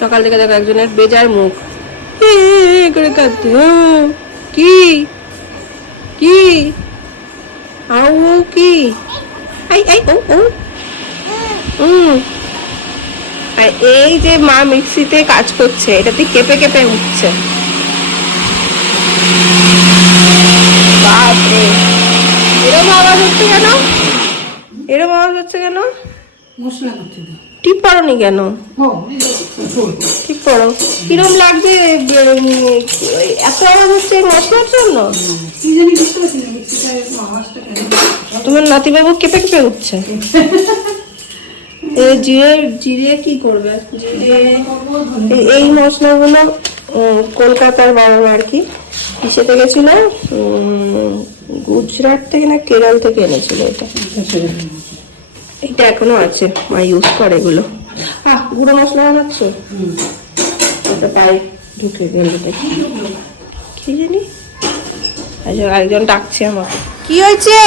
সকাল থেকে দেখো একজনের বেজার মুখ। করে কাঁদছে হ্যাঁ। কি? কি? আউ কি? আই আই, ও ও। আর এই যে মা মিক্সিতে কাজ করছে এটাতে কেঁপে কেঁপে উঠছে। বাপরে। এরম আওয়াজ হচ্ছে কেন? এরম আওয়াজ হচ্ছে কেন? মশলা করতে টিপ পড়নি কেন। ঠিক করো কিরম লাগছে এত আওয়াজ হচ্ছে মশলার জন্য? তোমার নাতিবাবু কেঁপে কেঁপে উঠছে। এ জিরে জিরে কি করবে? জিরে এই- মশলাগুলো কলকাতার বাবা আর কি কিসেতে গেছিল উম, গুজরাট থেকে না কেরল থেকে এনেছিল এটা? এটা এখনও আছে। মা ইউজ করে এগুলো। আহ, গুঁড়ো মশলা বানাচ্ছ? ওটা পায়ে ঢুকে গেল কি জানি? আচ্ছা একজন ডাকছে আমাকে। কি হয়েছে?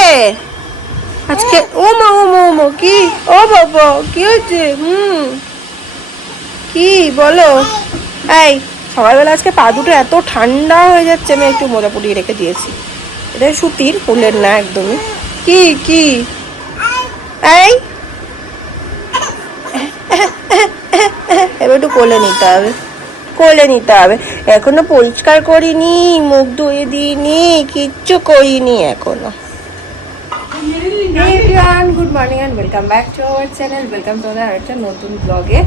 আজকে ও মা ও মা মা, কি? ও বাবা, কি হয়েছে? হুম। কি? বলো। এই, সকালবেলা আজকে পা দুটো এত ঠান্ডা হয়ে যাচ্ছে, আমি একটু মোজা পরিয়ে রেখে দিয়েছি। এটা সুতির, ফুলের না একদমই। কি কি? এই এবার একটু কোলে নিতে হবে, কোলে নিতে হবে। এখনও পরিষ্কার করিনি, মুখ ধুয়ে দিইনি, কিচ্ছু করিনি এখনও। Good morning and welcome back to our channel welcome to আর একটা নতুন ব্লগে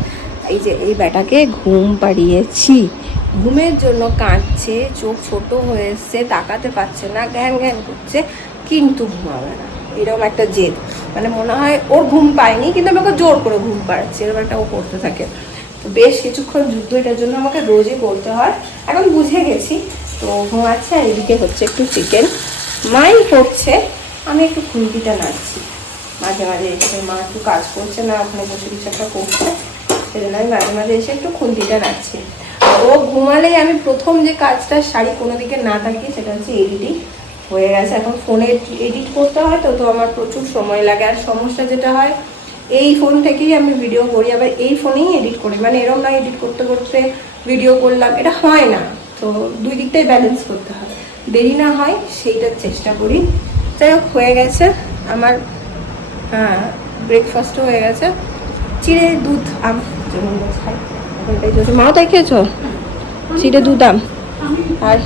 এই যে, এই ব্যাটাকে ঘুম পাড়িয়েছি। ঘুমের জন্য কাঁদছে, চোখ ছোট হয়ে এসছে, তাকাতে পারছে না জ্ঞান জ্ঞান করছে, কিন্তু ঘুমাবে না। এরকম একটা জেদ। মানে মনে হয় ওর ঘুম পায়নি, কিন্তু আমাকে জোর করে ঘুম পাড়াচ্ছে, এরকম একটা ও করতে থাকে। বেশ কিছুক্ষণ যুদ্ধ এটার জন্য আমাকে রোজই করতে হয়। এখন বুঝে গেছি। তো ঘুমাচ্ছে আর এদিকে হচ্ছে একটু চিকেন মাই করছে আমি একটু খুন্তিটা নাড়ছি। মাঝে মাঝে এসে মা একটু কাজ করছে না, ওখানে বসে কিছু একটা করছে সেই জন্য আমি মাঝে মাঝে এসে একটু খুন্তিটা নাড়ছি। ও ঘুমালেই আমি প্রথম যে কাজটা শাড়ি কোনো দিকে না থাকি সেটা হচ্ছে এডিটিং হয়ে গেছে। এখন ফোনে এডিট করতে হয় তো তো আমার প্রচুর সময় লাগে। আর সমস্যা যেটা হয় এই ফোন থেকেই আমি ভিডিও করি আবার এই ফোনেই এডিট করি। মানে এরম না এডিট করতে করতে ভিডিও করলাম এটা হয় না। তো দুই দিকটাই ব্যালেন্স করতে হয়। দেরি না হয় সেইটার চেষ্টা করি। যাই হোক হয়ে গেছে। আমার হ্যাঁ ব্রেকফাস্টও হয়ে গেছে। চিড়ে দুধ আম মাও তাই খেয়েছো? চিড়ে দুধ আম আর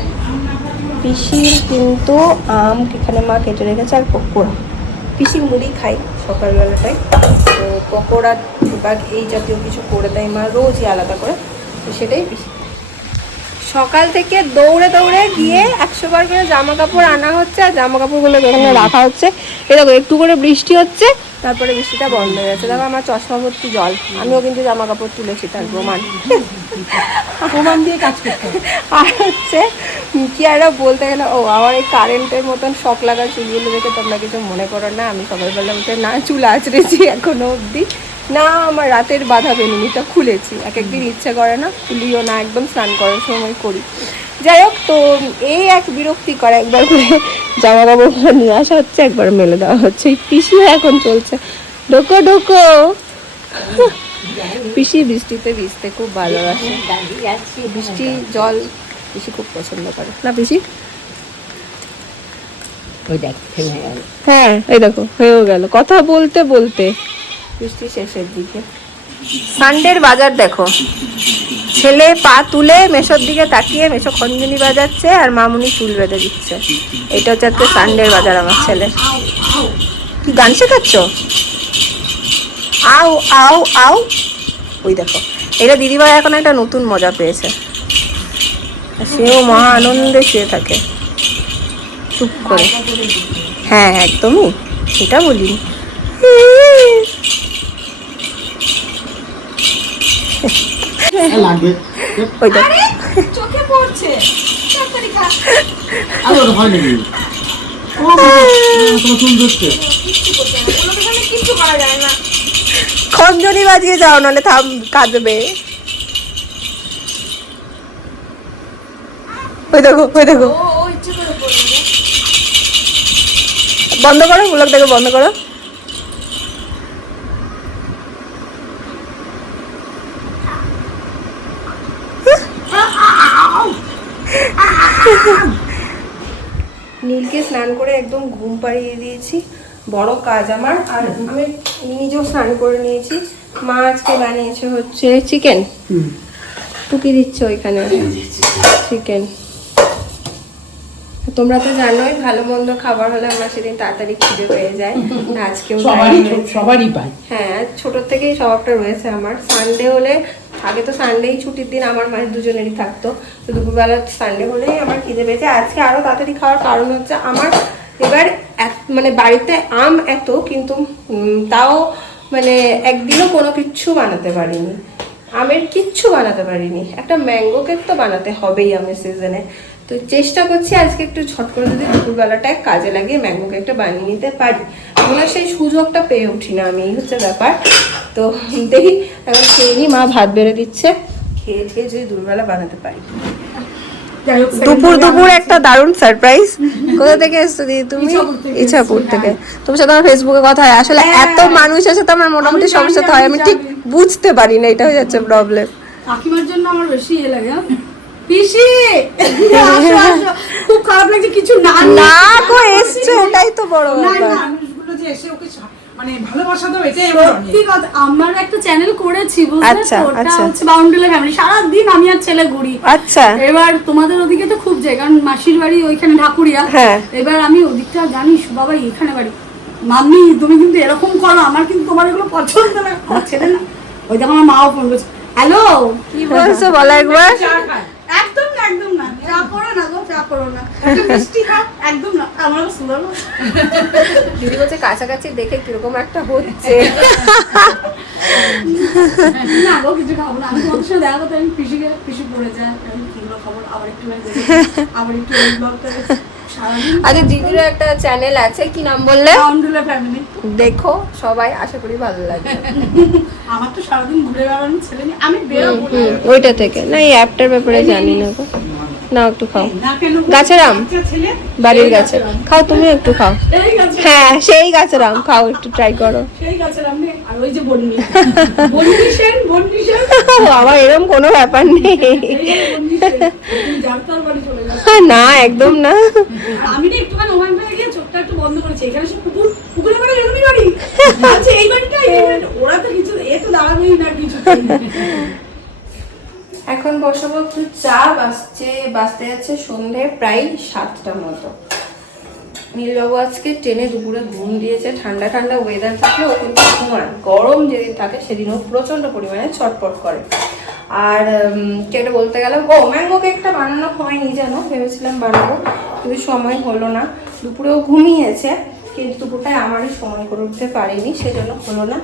পিসির কিন্তু আম এখানে মা কেটে রেখেছে আর পকোড়া। পিসি মুড়ি খাই সকালবেলাটায়। তো পকোড়া বা এই জাতীয় কিছু করে দেয় মা, রোজই আলাদা করে। তো সেটাই পিসি সকাল থেকে দৌড়ে দৌড়ে গিয়ে একশো বার করে জামা কাপড় আনা হচ্ছে আর জামা কাপড়গুলো এখানে রাখা হচ্ছে। এ দেখো একটু করে বৃষ্টি হচ্ছে তারপরে বৃষ্টিটা বন্ধ হয়ে যাচ্ছে দেখো আমার চশমা ভর্তি জল আমিও কিন্তু জামা কাপড় তুলেছি তার প্রমাণ। প্রমাণ দিয়ে কাজ করতে আর হচ্ছে কি আর বলতে গেলে ও আমার এই কারেন্টের মতন শখ লাগা চুলগুলো দেখে তোমরা কিছু মনে করো না? আমি সকালবেলা উঠে না চুল আঁচড়েছি এখনও অবধি। না আমার রাতের বাধা বেনুনিটা খুলেছি। এক একদিন ইচ্ছে করে না খুলিও না একদম স্নান করার সময় করি। যাই হোক তো এই এক বিরক্তি করে একবার করে জামা কাপড়গুলো নিয়ে আসা হচ্ছে একবার মেলে দেওয়া হচ্ছে। এই পিসিও এখন চলছে। ঢোকো ঢোকো। পিসি বৃষ্টিতে ভিজতে খুব ভালোবাসে। বৃষ্টি জল পিসি খুব পছন্দ করে। না পিসি? হ্যাঁ এই দেখো হয়েও গেল। কথা বলতে বলতে। বৃষ্টি শেষের দিকে। সানডের বাজার দেখো। ছেলে পা তুলে মেশোর দিকে তাকিয়ে মেশো খঞ্জনি বাজাচ্ছে আর মামুনি চুল বেঁধে দিচ্ছে। এটা হচ্ছে আজকে সানডের বাজার আমার ছেলে কি গান শেখাচ্ছ? আও আও আও। ওই দেখো। এটা দিদিভাই এখন একটা নতুন মজা পেয়েছে। সেও মহা আনন্দে শুয়ে থাকে। চুপ করে। হ্যাঁ একদমই। সেটা বলিনি। লাগবে। ওই দেখ চোখে পড়ছে। আর ওটা হয় নাকি? ও তোমার চুল ধরছে কিছু করা যায় না খঞ্জনি বাজিয়ে যাও নাহলে থাম কাঁদবে। ওই দেখো ওই দেখো। ও ও ইচ্ছে করে বলল বন্ধ করো ব্লগ দেখো বন্ধ করো। নীলকে স্নান করে একদম ঘুম পাড়িয়ে দিয়েছি। বড় কাজ আমার। আর আমি নিজেও স্নান করে নিয়েছি। মা আজকে বানিয়েছে হচ্ছে চিকেন। টুকি দিচ্ছ ওইখানে চিকেন তোমরা তো জানোই ভালো মন্দ খাবার হলে আমরা সেদিন তাড়াতাড়ি খিদে পেয়ে যায় আজকেও তাই। সবারই সবারই পাই হ্যাঁ ছোটোর থেকেই স্বভাবটা রয়েছে আমার। সানডে হলে আগে তো সানডেই ছুটির দিন আমার মায়ের দুজনেরই থাকতো। তো দুপুরবেলা সানডে হলেই আমার খিদে পেয়েছে। আজকে আরও তাড়াতাড়ি খাওয়ার কারণ হচ্ছে আমার এবার এক- মানে বাড়িতে আম এত, কিন্তু তাও মানে একদিনও কোনো কিচ্ছু বানাতে পারিনি। আমের কিচ্ছু বানাতে পারিনি। একটা ম্যাঙ্গো কেক তো বানাতে হবেই আমের সিজনে তো চেষ্টা করছি আজকে একটু ছট করে যদি দুপুরবেলাটায় কাজে লাগিয়ে ম্যাঙ্গো কেকটা বানিয়ে নিতে পারি। মনে সেই সুযোগটা পেয়ে উঠি না আমি এই হচ্ছে ব্যাপার। তো দেখি এখন খেয়ে নিই মা ভাত বেড়ে দিচ্ছে। খেয়ে খেয়ে যদি দুপুরবেলা বানাতে পারি। দুপুর দুপুর একটা দারুণ সারপ্রাইজ কোথা থেকে এসছো দিদি তুমি? ইচ্ছাপুর থেকে তোমার সাথে আমার ফেসবুকে কথা হয়। আসলে এত মানুষের সাথে আমার মোটামুটি সমস্যা সাথে হয়। আমি ঠিক বুঝতে পারি না এটা হয়ে যাচ্ছে প্রবলেম কাকিমার জন্য আমার বেশি ইয়ে লাগে জানো? পিসি আসো, আসো। খুব খারাপ লাগছে কিছু না না গো এসছো তো বড় না না মানুষগুলো যে এসে ওকে মানে ভালোবাসা দাও এটাই আমার সত্যি কথা আমার একটা চ্যানেল করেছি বুঝলে আচ্ছা, ওটা আচ্ছা। হচ্ছে বাউন্ডুলা ফ্যামিলি সারাদিন আমি আর ছেলে ঘুরি। আচ্ছা। এবার তোমাদের ওদিকে তো খুব যায় কারণ মাসির বাড়ি ওইখানে ঢাকুরিয়া। হ্যাঁ। এবার আমি ওদিকটা জানিস বাবা এখানে বাড়ি। মাম্মি তুমি কিন্তু এরকম করো আমার কিন্তু তোমার এগুলো পছন্দ না। আমার ছেলে না। ওই দেখো আমার মাও ফোন করছে। হ্যালো কি বলছো বলো একবার। একদম না একদম না। চা করো না গো চা করো না। মিষ্টি খাও একদম না। আমার সুন্দর দিদি বলছে কাছাকাছি দেখে কীরকম একটা হচ্ছে। না গো কিছু খাব না। আমি সাথে দেখা করতে আমি পিসিকে পিসি পড়ে যায়। আমি কিগুলো খবর আবার একটু আবার একটু ব্লগ করে আচ্ছা দিদিরও একটা চ্যানেল আছে কি নাম বললে? ফ্যামিলি দেখো সবাই আশা করি ভালো লাগবে। তো সারাদিন ঘুরে বেড়ানো ছেলে আমি বেরোবো ওইটা থেকে। না এই অ্যাপটার ব্যাপারে জানি না গো। না একটু খাও। গাছের আম? বাড়ির গাছে খাও তুমি একটু খাও। হ্যাঁ সেই গাছের আম। খাও একটু ট্রাই করো। আমার এরকম কোনো ব্যাপার নেই। না একদম না। আমি না একটুখানি বন্ধ করেছি। এখানে কুকুর বাড়ি এরকমই বাড়ি। আচ্ছা এই ওরা তো কিছু, এ তো দাঁড়াবেই না কিছু। এখন বসাবো একটু চা বাসছে বাজতে যাচ্ছে সন্ধে প্রায় সাতটা মতো। নীলবাবু আজকে ট্রেনে দুপুরে ঘুম দিয়েছে, ঠান্ডা ঠান্ডা ওয়েদার থাকলে ও কিন্তু ঘুমায়। গরম যেদিন থাকে সেদিনও প্রচণ্ড পরিমাণে ছটপট করে। আর কেটে বলতে গেলাম ও ম্যাঙ্গো কেকটা বানানো হয়নি যেন, ভেবেছিলাম বানাবো, কিন্তু সময় হলো না। দুপুরেও ঘুমিয়েছে, কিন্তু দুপুরটায় আমারই সময় করে উঠতে পারিনি, সেজন্য হলো না।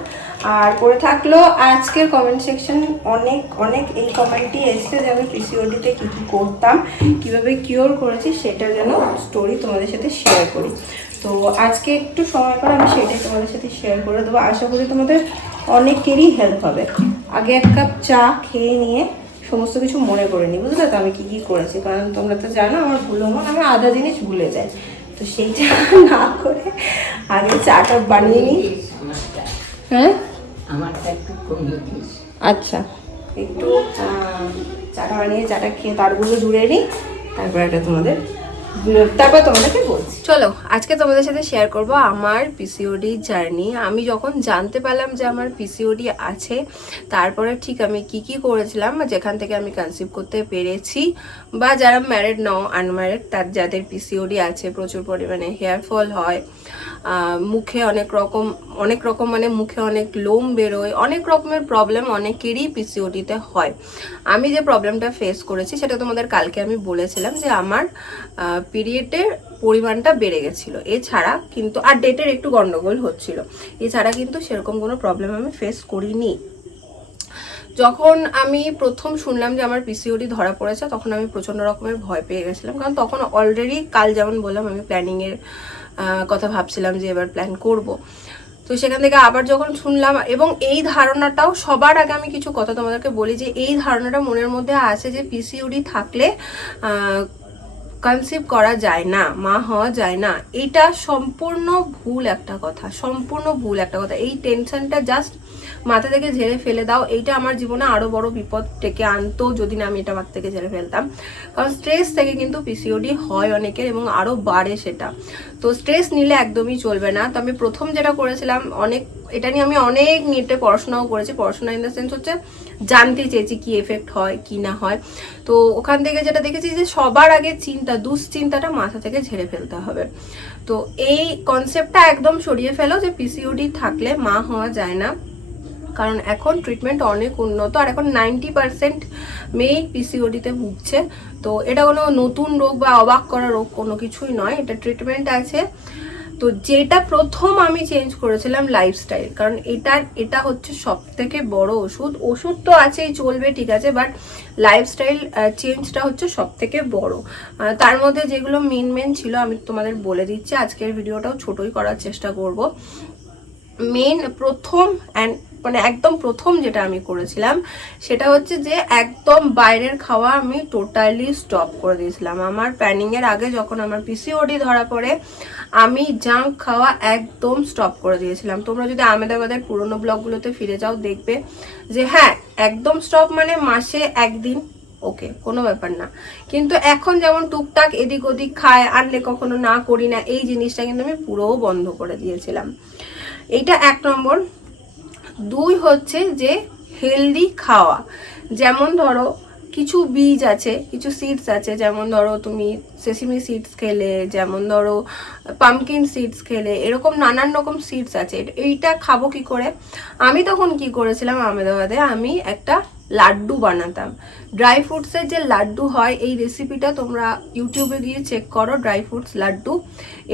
আর পরে থাকল আজকের কমেন্ট সেকশন অনেক অনেক এই কমেন্টই এসছে যে আমি পিসিওডিতে কী কী করতাম, কীভাবে কিওর করেছি সেটা যেন স্টোরি তোমাদের সাথে শেয়ার করি। তো আজকে একটু সময় করে আমি সেটাই তোমাদের সাথে শেয়ার করে দেবো। আশা করি তোমাদের অনেকেরই হেল্প হবে। আগে এক কাপ চা খেয়ে নিয়ে সমস্ত কিছু মনে করে নিই বুঝলে তো আমি কী কী করেছি? কারণ তোমরা তো জানো আমার ভুলো মন আমি আধা জিনিস ভুলে যাই তো সেইটা না করে আগে চাটা বানিয়ে নিই। হ্যাঁ? আমারটা একটু কমিয়ে দিস। আচ্ছা। একটু চাটা বানিয়ে চাটা খেয়ে তারগুলো জুড়ে নিই। তারপর এটা তোমাদের তারপর তোমাদেরকে বলছি। চলো, আজকে তোমাদের সাথে শেয়ার করব আমার পিসিওডি জার্নি আমি যখন জানতে পারলাম যে আমার পিসিওডি আছে, তারপরে ঠিক আমি কি কি করেছিলাম, যেখান থেকে আমি কনসিভ করতে পেরেছি, বা যারা ম্যারিড নাও আনম্যারিড তার যাদের পিসিওডি আছে, প্রচুর পরিমাণে হেয়ার ফল হয় মুখে অনেক রকম অনেক রকম মানে মুখে অনেক লোম বেরোয়, অনেক রকমের প্রবলেম অনেকেরই পিসিওডিতে হয়। আমি যে প্রবলেমটা ফেস করেছি, সেটা তোমাদের কালকে আমি বলেছিলাম যে আমার পিরিয়ডের পরিমাণটা বেড়ে গেছিল। এছাড়া কিন্তু, আর ডেটের একটু গন্ডগোল হচ্ছিল। এছাড়া কিন্তু সেরকম কোনো প্রবলেম আমি ফেস করিনি। যখন আমি প্রথম শুনলাম যে আমার পিসিওডি ধরা পড়েছে, তখন আমি প্রচণ্ড রকমের ভয় পেয়ে গেছিলাম। কারণ তখন অলরেডি কাল যেমন বললাম, আমি প্ল্যানিংয়ের কথা ভাবছিলাম যে এবার প্ল্যান করব। তো সেখান থেকে আবার যখন শুনলাম, এবং এই ধারণাটাও সবার আগে আমি কিছু কথা তোমাদেরকে বলি যে, এই ধারণাটা মনের মধ্যে আছে যে পিসিওডি থাকলে কনসিভ করা যায় না, মা হওয়া যায় না, এটা সম্পূর্ণ ভুল একটা কথা, সম্পূর্ণ ভুল একটা কথা। এই টেনশনটা জাস্ট মাথা থেকে ঝেড়ে ফেলে দাও। এইটা আমার জীবনে আরও বড় বিপদ ডেকে আনতো যদি না আমি এটা মাথা থেকে ঝেড়ে ফেলতাম। কারণ স্ট্রেস থেকে কিন্তু পিসিওডি হয় অনেকের এবং আরও বাড়ে সেটা। তো স্ট্রেস নিলে একদমই চলবে না। তো আমি প্রথম যেটা করেছিলাম, অনেক, এটা নিয়ে আমি অনেক নেটে পড়াশোনাও করেছি। পড়াশোনা ইন দ্য সেন্স হচ্ছে জানতে চেয়েছি কি এফেক্ট হয়, কি না হয়। তো ওখান থেকে যেটা দেখেছি যে সবার আগে চিন্তা, দুশ্চিন্তাটা মাথা থেকে ঝেড়ে ফেলতে হবে। তো এই কনসেপ্টটা একদম সরিয়ে ফেলো যে পিসিওডি থাকলে মা হওয়া যায় না। কারণ এখন ট্রিটমেন্ট অনেক উন্নত আর এখন নাইনটি পার্সেন্ট মেয়েই পিসিওডিতে ভুগছে। তো এটা কোনো নতুন রোগ বা অবাক করা রোগ কোনো কিছুই নয়, এটা ট্রিটমেন্ট আছে। তো যেটা প্রথম আমি চেঞ্জ করেছিলাম লাইফস্টাইল কারণ এটার, এটা হচ্ছে সব থেকে বড় ওষুধ। ওষুধ তো আছেই, চলবে ঠিক আছে বাট লাইফস্টাইল চেঞ্জটা হচ্ছে সব থেকে বড় তার মধ্যে যেগুলো মেন মেন ছিল আমি তোমাদের বলে দিচ্ছি। আজকের ভিডিওটাও ছোটই করার চেষ্টা করব। মেন প্রথম অ্যান্ড মানে একদম প্রথম যেটা আমি করেছিলাম, সেটা হচ্ছে যে একদম বাইরের খাওয়া আমি টোটালি স্টপ করে দিয়েছিলাম। আমার প্ল্যানিংয়ের আগে যখন আমার পিসিওডি ধরা পড়ে, আমি জাঙ্ক খাওয়া একদম স্টপ করে দিয়েছিলাম। তোমরা যদি আহমেদাবাদের পুরোনো ব্লগগুলোতে ফিরে যাও, দেখবে যে হ্যাঁ একদম স্টপ মানে মাসে একদিন ওকে কোনো ব্যাপার না। কিন্তু এখন যেমন টুকটাক এদিক ওদিক খায়, আনলে কখনো না করি না, এই জিনিসটা কিন্তু আমি পুরোও বন্ধ করে দিয়েছিলাম। এইটা এক নম্বর। দুই হচ্ছে যে হেলদি খাওয়া। যেমন ধরো কিছু বীজ আছে, কিছু সিডস আছে, যেমন ধরো তুমি সেসিমি সিডস খেলে, যেমন ধরো পামকিন সিডস খেলে, এরকম নানান রকম সিডস আছে। এইটা খাব কি করে? আমি তখন কি করেছিলাম আহমেদাবাদে? আমি একটা লাড্ডু বানাতাম। ড্রাই ফ্রুটসের যে লাড্ডু হয়, এই রেসিপিটা তোমরা ইউটিউবে গিয়ে চেক করো ড্রাই ফ্রুটস লাড্ডু।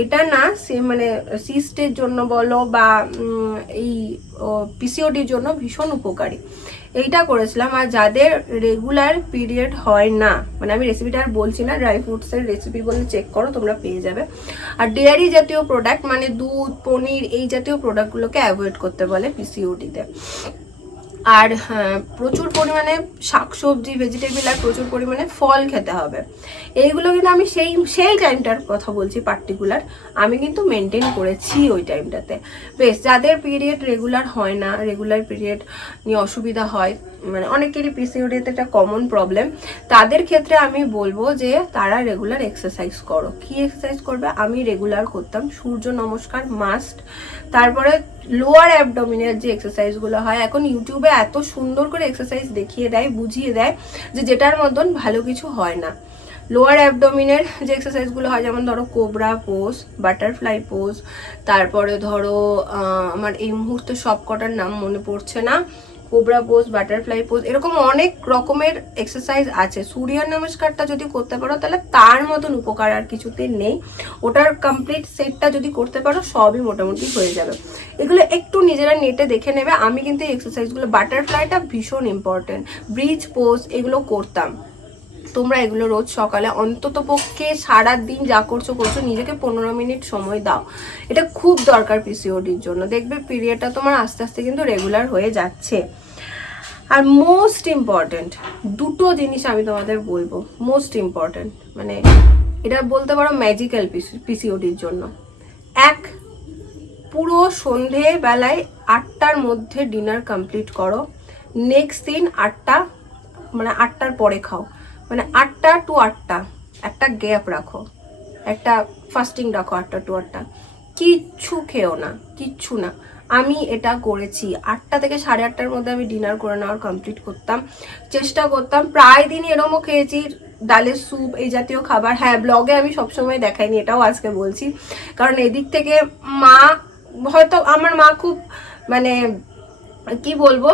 এটা না, সে মানে সিস্টের জন্য বলো বা এই পিসিওডির জন্য ভীষণ উপকারী। এইটা করেছিলাম আর যাদের রেগুলার পিরিয়ড হয় না মানে আমি রেসিপিটা আর বলছি না ড্রাই ফ্রুটসের রেসিপি বলে চেক করো, তোমরা পেয়ে যাবে। আর ডেয়ারি জাতীয় প্রোডাক্ট মানে দুধ, পনির, এই জাতীয় প্রোডাক্টগুলোকে অ্যাভয়েড করতে বলে পিসিওডিতে আর হ্যাঁ, প্রচুর পরিমাণে শাকসবজি ভেজিটেবল আর প্রচুর পরিমাণে ফল খেতে হবে। এইগুলো কিন্তু আমি সেই সেই টাইমটার কথা বলছি পার্টিকুলার আমি কিন্তু মেনটেন করেছি ওই টাইমটাতে বেশ যাদের পিরিয়ড রেগুলার হয় না রেগুলার পিরিয়ড নিয়ে অসুবিধা হয় মানে অনেকেরই পিসিওডিতে একটা কমন প্রবলেম তাদের ক্ষেত্রে আমি বলব যে তারা রেগুলার এক্সারসাইজ করো। কি এক্সারসাইজ করবে? আমি রেগুলার করতাম। সূর্য নমস্কার মাস্ট তারপরে লোয়ার অ্যাবডমিনের যে এক্সারসাইজগুলো হয়, এখন ইউটিউবে এত সুন্দর করে এক্সারসাইজ দেখিয়ে দেয়, বুঝিয়ে দেয় যে যেটার মতন ভালো কিছু হয় না। লোয়ার অ্যাবডোমিনের যে এক্সারসাইজগুলো হয়, যেমন ধরো কোবরা পোজ বাটারফ্লাই পোজ তারপরে ধরো আমার এই মুহূর্তে সব কটার নাম মনে পড়ছে না। কোবরা পোজ বাটারফ্লাই পোজ এরকম অনেক রকমের এক্সারসাইজ আছে। সূর্য নমস্কারটা যদি করতে পারো, তাহলে তার মতন উপকার আর কিছুতে নেই। ওটার কমপ্লিট সেটটা যদি করতে পারো, সবই মোটামুটি হয়ে যাবে। এগুলো একটু নিজেরা নেটে দেখে নেবে। আমি কিন্তু এই এক্সারসাইজগুলো বাটারফ্লাইটা ভীষণ ইম্পর্টেন্ট ব্রিজ পোজ এগুলো করতাম। তোমরা এগুলো রোজ সকালে অন্তত পক্ষে সারা দিন যা করছ করছ, নিজেকে পনেরো মিনিট সময় দাও। এটা খুব দরকার পিসিওডির জন্য। দেখবে পিরিয়ডটা তোমার আস্তে আস্তে কিন্তু রেগুলার হয়ে যাচ্ছে। আর মোস্ট ইম্পর্ট্যান্ট দুটো জিনিস আমি তোমাদের বলব। মোস্ট ইম্পর্ট্যান্ট মানে এটা বলতে পারো ম্যাজিক্যাল পিসিওডির জন্য। এক, পুরো সন্ধে বেলায় আটটার মধ্যে ডিনার কমপ্লিট করো। নেক্সট দিন আটটা মানে আটটার পরে খাও। মানে আটটা টু আটটা, একটা গ্যাপ রাখো। একটা ফাস্টিং রাখো আটটা টু আটটা। কিচ্ছু খেও না, কিচ্ছু না। আমি এটা করেছি। আটটা থেকে সাড়ে আটটার মধ্যে আমি ডিনার করে নেওয়ার কমপ্লিট করতাম। চেষ্টা করতাম। প্রায় দিনই এরমও খেয়েছি। ডালের স্যুপ এই জাতীয় খাবার। হ্যাঁ ব্লগে আমি সবসময় দেখাইনি, এটাও আজকে বলছি। কারণ এদিক থেকে মা, হয়তো আমার মা খুব মানে কি বলব?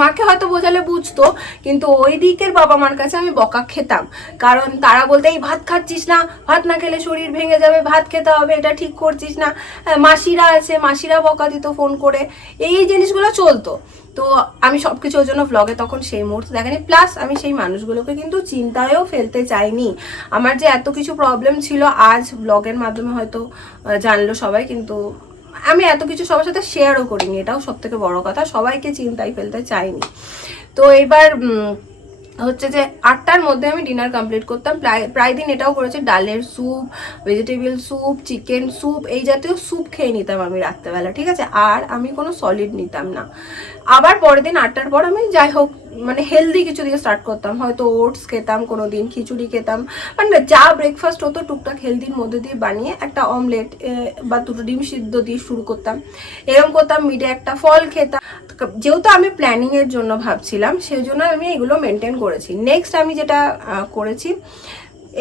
মাকে হয়তো বোঝালে বুঝতো কিন্তু ওই দিকের বাবা মার কাছে আমি বকা খেতাম। কারণ তারা বলতে এই ভাত খাচ্ছিস না ভাত না খেলে শরীর ভেঙে যাবে ভাত খেতে হবে এটা ঠিক করছিস না। হ্যাঁ, মাসিরা আছে মাসিরা বকা দিত ফোন করে। এই জিনিসগুলো চলতো। তো আমি সব কিছু ওর জন্য ব্লগে তখন সেই মুহূর্তে দেখেনি। প্লাস আমি সেই মানুষগুলোকে কিন্তু চিন্তায়ও ফেলতে চাইনি। আমার যে এত কিছু প্রবলেম ছিল আজ ব্লগের মাধ্যমে হয়তো জানলো সবাই কিন্তু আমি এত কিছু সবার সাথে শেয়ারও করিনি, এটাও সব থেকে বড় কথা, সবাইকে চিন্তায় ফেলতে চাইনি। তো এবার হচ্ছে যে আটটার মধ্যে আমি ডিনার কমপ্লিট করতাম, প্রায় প্রায় দিন এটাও করেছি, ডালের soup vegetable soup chicken soup এই জাতীয় স্যুপ খেয়ে নিতাম আমি রাত্রেবেলা, ঠিক আছে? আর আমি কোনো সলিড নিতাম না। আবার পরের দিন আটটার পর আমি যাই হোক মানে হেলদি কিছু দিয়ে স্টার্ট করতাম। হয়তো ওটস খেতাম কোনো দিন খিচুড়ি খেতাম। মানে যা ব্রেকফাস্ট হতো, টুকটাক হেলদির মধ্যে দিয়ে বানিয়ে একটা অমলেট বা দুটো ডিম সিদ্ধ দিয়ে শুরু করতাম। এরকম করতাম মিডে একটা ফল খেতাম। যেহেতু আমি প্ল্যানিংয়ের জন্য ভাবছিলাম সেই জন্য আমি এগুলো মেনটেন করেছি। নেক্সট আমি যেটা করেছি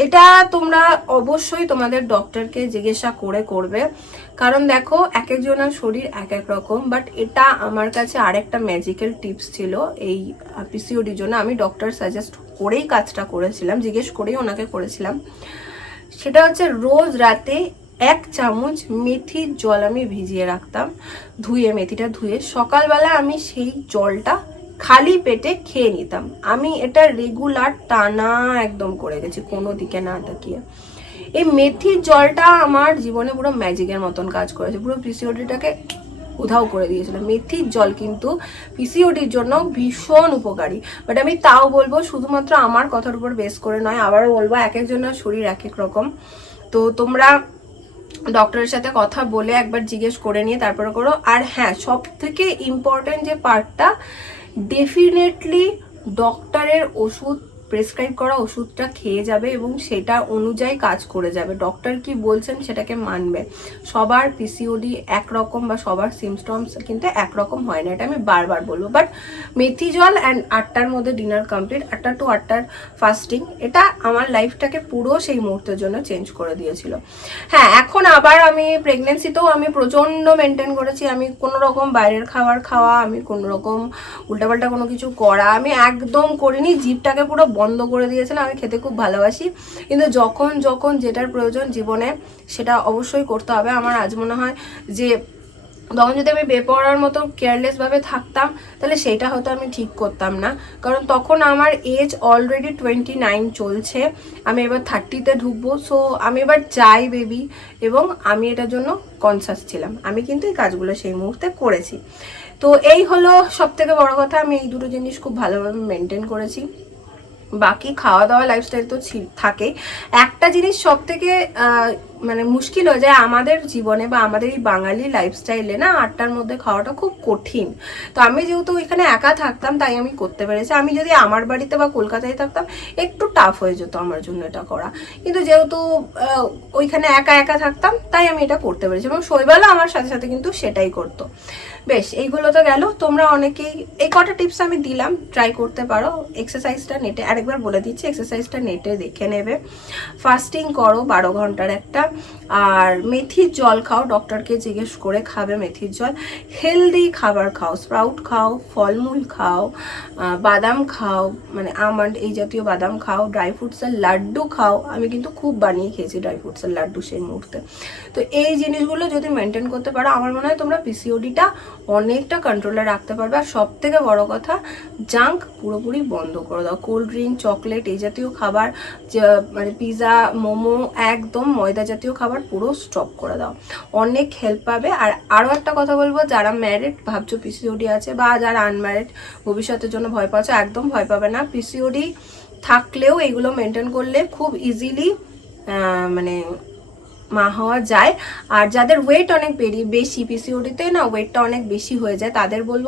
এটা তোমরা অবশ্যই তোমাদের ডক্টরকে জিজ্ঞাসা করে করবে। কারণ দেখো এক একজনের শরীর এক এক রকম বাট এটা আমার কাছে আরেকটা ম্যাজিক্যাল টিপস ছিল। এই পিসিওডির জন্য আমি ডক্টর সাজেস্ট করেই কাজটা করেছিলাম, জিজ্ঞেস করেই ওনাকে করেছিলাম। সেটা হচ্ছে রোজ রাতে এক চামচ মেথির জল আমি ভিজিয়ে রাখতাম, ধুয়ে মেথিটা ধুয়ে। সকালবেলা আমি সেই জলটা খালি পেটে খেয়ে নিতাম। আমি এটা রেগুলার টানা একদম করে গেছি, কোনো দিকে না তাকিয়ে। এই মেথির জলটা আমার জীবনে পুরো ম্যাজিকের মতন কাজ করেছে। পুরো পিসিওডিটাকে উধাও করে দিয়েছিল মেথির জল কিন্তু পিসিওডির জন্য ভীষণ উপকারী। বাট আমি তাও বলব, শুধুমাত্র আমার কথার উপর বেস করে নয়, আবারও বলব এক একজনের শরীর এক এক রকম। তো তোমরা ডক্টরের সাথে কথা বলে একবার জিজ্ঞেস করে নিয়ে তারপরে করো। আর হ্যাঁ সব থেকে ইম্পর্টেন্ট যে পার্টটা ডেফিনেটলি ডক্টরের ওষুধ প্রেসক্রাইব করা ওষুধটা খেয়ে যাবে এবং সেটা অনুযায়ী কাজ করে যাবে। ডক্টর কি বলছেন সেটাকে মানবে। সবার পিসিওডি একরকম বা সবার সিমস্টমস কিন্তু একরকম হয় না, এটা আমি বারবার বলব। বাট মেথি জল অ্যান্ড আটটার মধ্যে ডিনার কমপ্লিট আটটা টু আটটার ফাস্টিং এটা আমার লাইফটাকে পুরো সেই মুহূর্তের জন্য চেঞ্জ করে দিয়েছিল। হ্যাঁ এখন আবার আমি প্রেগনেন্সিতেও আমি প্রচণ্ড মেনটেন করেছি। আমি কোনো রকম বাইরের খাবার খাওয়া, আমি কোনো রকম উল্টাপাল্টা কোনো কিছু করা, আমি একদম করিনি। জিভটাকে পুরো বন্ধ করে দিয়েছিলাম আমি খেতে খুব ভালোবাসি। কিন্তু যখন যখন যেটার প্রয়োজন জীবনে, সেটা অবশ্যই করতে হবে। আমার আজ মনে হয় যে, তখন যদি আমি বেপরার মতো কেয়ারলেসভাবে থাকতাম, তাহলে সেটা হয়তো আমি ঠিক করতাম না। কারণ তখন আমার এজ অলরেডি টোয়েন্টি নাইন চলছে। আমি এবার থার্টিতে ঢুকবো। সো আমি এবার চাই বেবি এবং আমি এটার জন্য কনসাস ছিলাম। আমি কিন্তু এই কাজগুলো সেই মুহূর্তে করেছি। তো এই হলো সব থেকে বড় কথা। আমি এই দুটো জিনিস খুব ভালোভাবে মেনটেন করেছি। বাকি খাওয়া দাওয়া লাইফস্টাইল তো থাকেই। একটা জিনিস সব থেকে মানে মুশকিল হয়ে যায় আমাদের জীবনে বা আমাদের এই বাঙালি লাইফস্টাইলে না, আটটার মধ্যে খাওয়াটা খুব কঠিন। তো আমি যেহেতু এখানে একা থাকতাম, তাই আমি করতে পেরেছি। আমি যদি আমার বাড়িতে বা কলকাতায় থাকতাম, একটু টাফ হয়ে যেত আমার জন্য এটা করা। কিন্তু যেহেতু ওইখানে একা একা থাকতাম, তাই আমি এটা করতে পেরেছি এবং শৈবালও আমার সাথে সাথে কিন্তু সেটাই করতো। বেশ, এইগুলো তো গেল। তোমরা অনেকেই এই কটা টিপস আমি দিলাম ট্রাই করতে পারো। এক্সারসাইজটা নেটে আরেকবার বলে দিচ্ছি এক্সারসাইজটা নেটে দেখে নেবে। ফাস্টিং করো বারো ঘণ্টার একটা। আর মেথির জল খাও ডক্টরকে জিজ্ঞেস করে খাবে মেথির জল। হেলদি খাবার খাও স্প্রাউট খাও, ফলমূল খাও বাদাম খাও মানে আমন্ড এই জাতীয় বাদাম খাও ড্রাই ফ্রুটসের লাড্ডু খাও। আমি কিন্তু খুব বানিয়ে খেয়েছি ড্রাই ফ্রুটসের লাড্ডু সেই মুহূর্তে। তো এই জিনিসগুলো যদি মেনটেন করতে পারো, আমার মনে হয় তোমরা পিসিওডিটা অনেকটা কন্ট্রোলে রাখতে পারবে। আর সব থেকে বড় কথা জাঙ্ক পুরোপুরি বন্ধ করে দাও। কোল্ড ড্রিঙ্ক চকলেট এই জাতীয় খাবার মানে পিৎজা মোমো, একদম ময়দা জাতীয় খাবার পুরো স্টপ করে দাও। অনেক হেল্প পাবে। আর আরও একটা কথা বলব, যারা ম্যারিড ভাবছ পিসিওডি আছে বা যারা আনম্যারিড ভবিষ্যতের জন্য ভয় পাচ্ছ, একদম ভয় পাবে না। পিসিওডি থাকলেও এগুলো মেনটেন করলে খুব ইজিলি মানে মা হওয়া যায়। আর যাদের ওয়েট অনেক বেরি, বেশি পিসিওডিতে না ওয়েটটা অনেক বেশি হয়ে যায়, তাদের বলব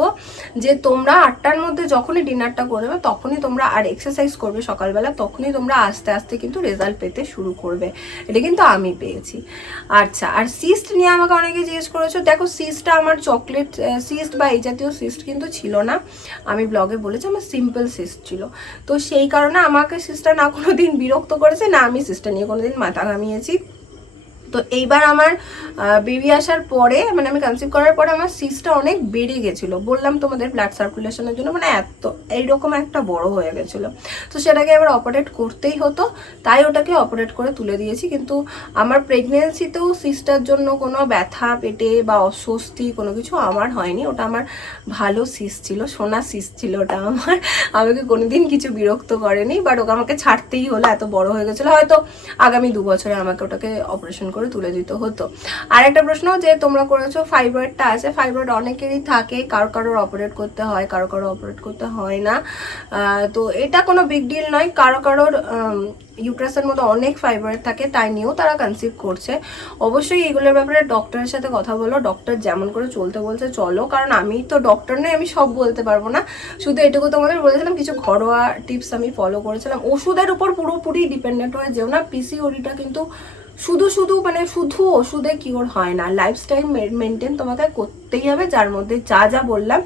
যে তোমরা আটটার মধ্যে যখনই ডিনারটা করবে তখনই তোমরা আর এক্সারসাইজ করবে সকালবেলা, তখনই তোমরা আস্তে আস্তে কিন্তু রেজাল্ট পেতে শুরু করবে। এটা কিন্তু আমি পেয়েছি। আচ্ছা আর সিস্ট নিয়ে আমাকে অনেকে জিজ্ঞেস করেছ, দেখো সিস্টটা আমার চকলেট সিস্ট বা এই জাতীয় সিস্ট কিন্তু ছিল না। আমি ব্লগে বলেছি, আমার সিম্পল সিস্ট ছিল। তো সেই কারণে আমাকে সিস্টটা না কোনো দিন বিরক্ত করেছে, না আমি সিস্টটা নিয়ে কোনো দিন মাথা ঘামিয়েছি তো এইবার আমার বেবি আসার পরে মানে আমি কনসিভ করার পরে আমার সিসটা অনেক বেড়ে গেছিল। বললাম তোমাদের ব্লাড সার্কুলেশনের জন্য মানে এত, এইরকম একটা বড় হয়ে গেছিল। তো সেটাকে এবার অপারেট করতেই হতো, তাই ওটাকে অপারেট করে তুলে দিয়েছি। কিন্তু আমার প্রেগনেন্সিতেও সিস্টার জন্য কোনো ব্যথা, পেটে বা অস্বস্তি কোনো কিছু আমার হয়নি। ওটা আমার ভালো সিস ছিল, সোনা সিস ছিল ওটা আমার। আমাকে কোনোদিন কিছু বিরক্ত করেনি বাট ওকে আমাকে ছাড়তেই হলো, এত বড় হয়ে গেছিল। হয়তো আগামী দু বছরে আমাকে ওটাকে অপারেশন করে করে তুলে দিতে হতো। আর একটা প্রশ্ন যে তোমরা করেছ ফাইব্রয়েডটা আছে ফাইব্রয়েড অনেকেরই থাকে, কারও কারোর অপারেট করতে হয়, কারও কারও অপারেট করতে হয় না। তো এটা কোনো বিগ ডিল নয়, কারও কারোর ইউট্রাসের মধ্যে অনেক ফাইব্রয়েড থাকে, তাই নিয়েও তারা কনসিভ করছে। অবশ্যই এগুলোর ব্যাপারে ডক্টরের সাথে কথা বলো ডক্টর যেমন করে চলতে বলছে চলো, কারণ আমি তো ডক্টর নই, আমি সব বলতে পারব না। শুধু এটুকু তোমাদের বলেছিলাম, কিছু ঘরোয়া টিপস আমি ফলো করেছিলাম। ওষুধের উপর পুরোপুরি ডিপেন্ডেন্ট হয়ে যেও না পিসিওডিটা কিন্তু শুধু শুধু মানে শুধু ওষুধে কিওর হয় না লাইফস্টাইল মেনটেন তোমাকে করতেই হবে যার মধ্যে যা যা বললাম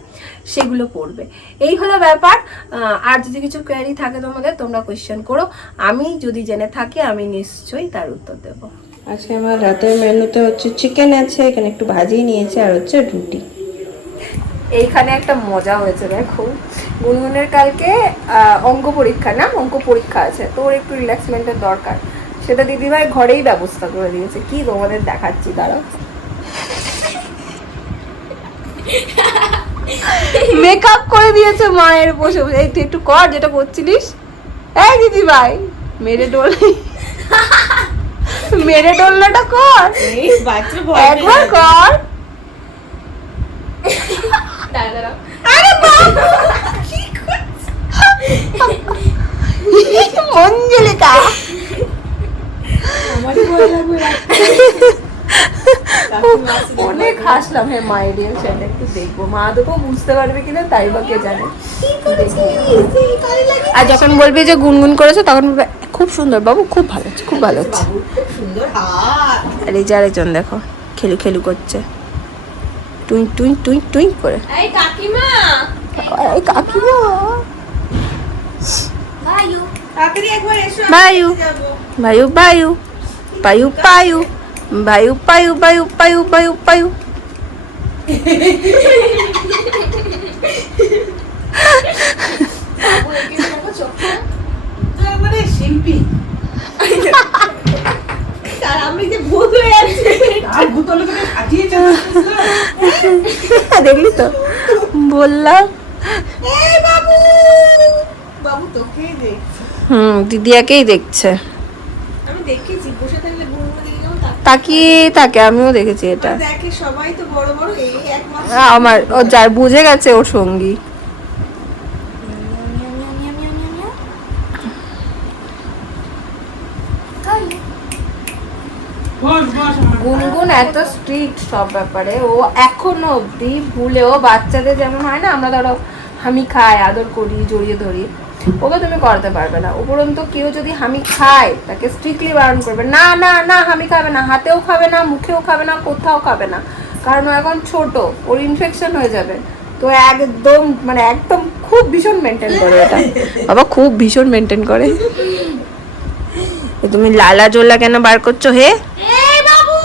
সেগুলো পড়বে। এই হলো ব্যাপার। আর যদি কিছু কোয়ারি থাকে তোমাদের তোমরা কোয়েশ্চেন করো। আমি যদি জেনে থাকি আমি নিশ্চয়ই তার উত্তর দেবো। আজকে আমার রাতের মেনুতে হচ্ছে চিকেন আছে এখানে একটু ভাজি নিয়েছে আর হচ্ছে রুটি। এইখানে একটা মজা হয়েছে দেখো। গুনগুনের কালকে অঙ্ক পরীক্ষা না? অঙ্ক পরীক্ষা আছে তোর একটু রিল্যাক্সমেন্টের দরকার। সেটা দিদিভাই ঘরেই ব্যবস্থা করে দিয়েছে। কি তোমাদের দেখাচ্ছি দাঁড়াও। মেকআপ করে দিয়েছে মায়ের বসে বসে। এই তুই একটু কর যেটা করছিলিস। এই দিদি ভাই মেরে ডোল মেরে ডোলনাটা কর। একবার কর। আরে বাবা কি করছিস? মঞ্জুলিকা? অনেক হাসলাম হ্যাঁ মায়ের সেটা একটু দেখব। মা দেবো বুঝতে পারবে কিনা তাই বা কে জানে। আর যখন বলবি যে গুনগুন করেছে তখন বলবে খুব সুন্দর বাবু খুব ভালো হচ্ছে খুব ভালো হচ্ছে। আর এই যে আরেকজন দেখো খেলু খেলু করছে। টুই টুই টুই টুই করে। এই কাকিমা। এই কাকিমা। একবার এসো বায়ু বায়ু বায়ু paiu, paiu. বায়ু paiu, বায়ু paiu, বায়ু paiu. হ্যাঁ, দেখলি তো? বললাম। হুম দিদিয়াকেই দেখছে। দেখেছি বসে থাকলে তাকিয়ে থাকে আমিও দেখেছি এটা। দেখে সবাই তো বড় বড় এই আমার ও যার বুঝে গেছে ওর সঙ্গী। গুনগুন এত স্ট্রিক্ট সব ব্যাপারে ও এখনও অবধি ভুলেও বাচ্চাদের যেমন হয় না আমরা ধরো আমি খাই আদর করি জড়িয়ে ধরি ওকে তুমি করাতে পারবে না। উপরন্ত কেউ যদি হামি খায় তাকে স্ট্রিক্টলি বারণ করবে। না না না হামি খাবে না। হাতেও খাবে না মুখেও খাবে না কোথাও খাবে না। কারণ ও এখন ছোট ওর ইনফেকশন হয়ে যাবে। তো একদম মানে একদম খুব ভীষণ মেনটেন করে এটা বাবা খুব ভীষণ মেনটেন করে। তুমি লালা জোলা কেন বার করছ হে? বাবু!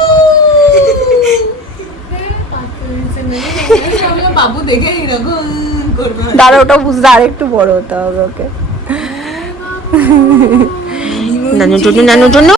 বাবু দেখে এরকম দাঁড়া ওটা বুঝতে আরেকটু বড় হতে হবে ওকে। নানুর জন্য নানুর জন্য?